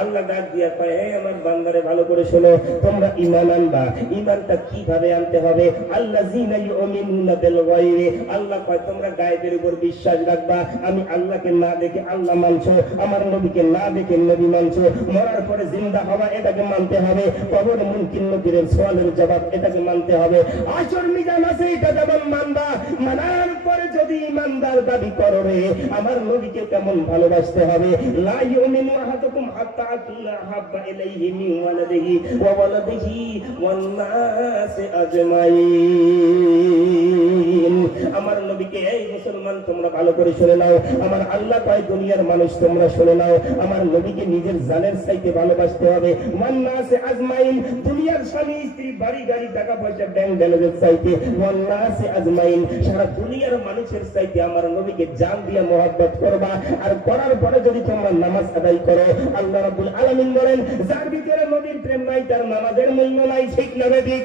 আল্লাহ ডাক দিয়া কয়, হে আমার বান্দারে, ভালো করে শোনো, তোমরা ইমান আনবা। ইমানটা কীভাবে আনতে হবে? আল্লাহ আল্লাহ কয়, তোমরা গায়েবের উপর বিশ্বাস রাখবা। আমি আল্লাহকে না দেখে আল্লাহ মানছো, আমার নবীকে না দেখে নবী মানছো। মরার পরে জিন্দা হওয়া এটাকে মানতে হবে। কবর মুনকিন নবীর সওয়ালের জবাব এটাকে মানতে হবে। আচর মিজান আছে, এটা যেমন মানবা। ইমানদার দাবি করো রে, আমার নবীকে কেমন ভালোবাসতে হবে? লা ইউমিনু আহাদুকুম হাত্তা আকুনা হাব্বা ইলাইহি মিন ওয়ালাদিহি ওয়া ওয়ালাদিহি ওয়ান নাস আজমাইন। আমার নবীকে, এই মুসলমান, তোমরা ভালো করে শুনে নাও। আমার আল্লাহ কয় দুনিয়ার মানুষ, তোমরা শুনে নাও। আমার নবীকে নিজের জানের চাইতে ভালোবাসতে হবে। ওয়ান নাস আজমাইন, দুনিয়ার স্বামী, স্ত্রী, বাড়ি, গাড়ি, টাকা পয়সা, ব্যাংক ব্যালেন্সের চাইতে। ওয়ান নাস আজমাইন, সারা দুনিয়ার মানুষের চাইতে আমার নবীকে জান দিয়ে মোহাব্বত করবা। আর করার পরে যদি তোমরা নামাজ আদায় করো, আল্লাহ রাব্বুল আলামিন বলেন, যার ভিতরে নবীর প্রেম নাই, তার নামাজের মূল্য নাই। ঠিক না ঠিক?